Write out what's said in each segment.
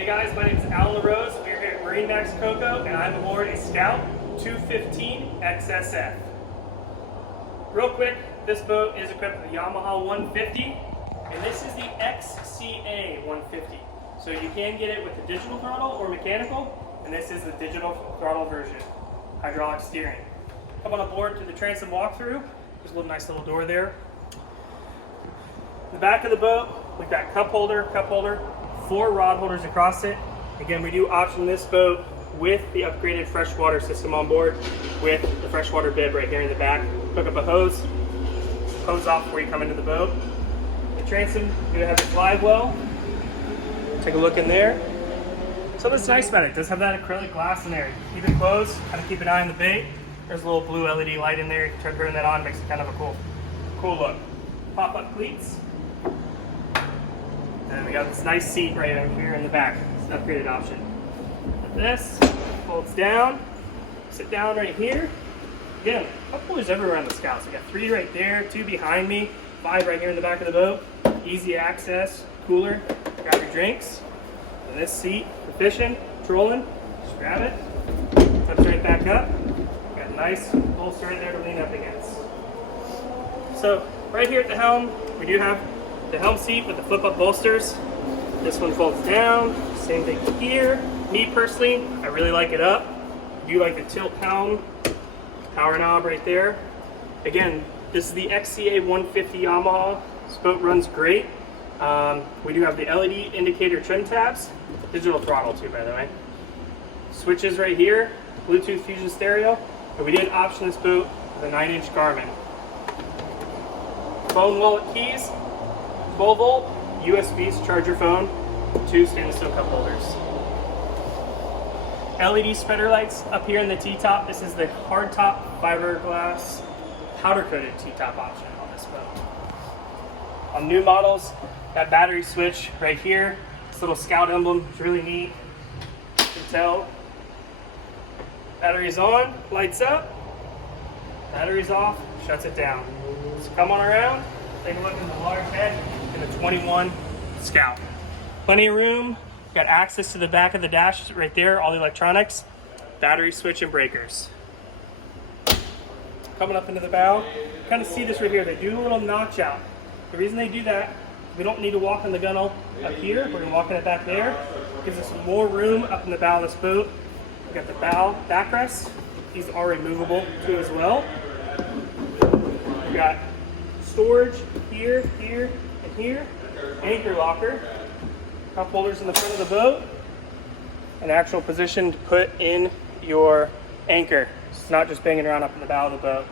Hey guys, my name is Alan LaRose. We're here at MarineMax Cocoa, and I'm aboard a Scout 215 XSF. Real quick, this boat is equipped with a Yamaha 150, and this is the XCA 150. So you can get it with the digital throttle or mechanical, and this is the digital throttle version, hydraulic steering. Come on aboard to the Transom walkthrough. There's a nice little door there. The back of the boat, we've got cup holder, 4 rod holders across it. Again, we do option this boat with the upgraded freshwater system on board with the freshwater bib right here in the back. Hook up a hose off before you come into the boat. The transom, you have a live well. Take a look in there. So what's nice about it does have that acrylic glass in there. Keep it closed, kind of keep an eye on the bait. There's a little blue LED light in there. You can turn that on, makes it kind of a cool look. Pop-up cleats. And we got this nice seat right over here in the back. It's an upgraded option. This folds down, sit down right here. Again, cup holders everywhere on the Scouts. We got 3 right there, 2 behind me, 5 right here in the back of the boat. Easy access, cooler, grab your drinks. And this seat for fishing, trolling, just grab it, flips right back up. Got a nice bolster right there to lean up against. So right here at the helm, we do have the helm seat with the flip-up bolsters. This one folds down. Same thing here. Me personally, I really like it up. I do like the tilt helm, power knob right there. Again, this is the XCA 150 Yamaha. This boat runs great. We do have the LED indicator trim tabs, digital throttle too, by the way. Switches right here, Bluetooth Fusion stereo, and we did option this boat with a 9-inch Garmin. Phone wallet keys. 12 volt USBs to charge your phone, 2 stainless steel cup holders. LED spreader lights up here in the T-top. This is the hard top fiberglass powder coated T-top option on this boat. On new models, that battery switch right here. This little Scout emblem is really neat. You can tell. Battery's on, lights up. Battery's off, shuts it down. So come on around, take a look in the large head. In the 21 Scout. Plenty of room, got access to the back of the dash right there, all the electronics, battery switch and breakers. Coming up into the bow, kind of see this right here, they do a little notch out. The reason they do that, we don't need to walk on the gunnel up here, we're gonna walk in it back there. Gives us more room up in the bow of this boat. We got the bow backrest, these are removable too as well. We got storage here, and here, anchor locker, cup holders in the front of the boat, an actual position to put in your anchor. So it's not just banging around up in the bow of the boat.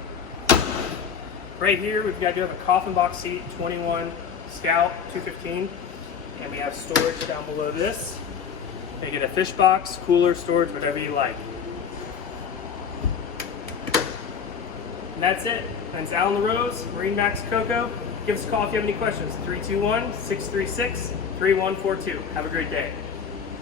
Right here, we've got to have a Coffin Box seat, 21 Scout 215, and we have storage down below this. You get a fish box, cooler, storage, whatever you like. And that's it. My name's Alan LaRose, MarineMax Cocoa. Give us a call if you have any questions, 321-636-3142. Have a great day.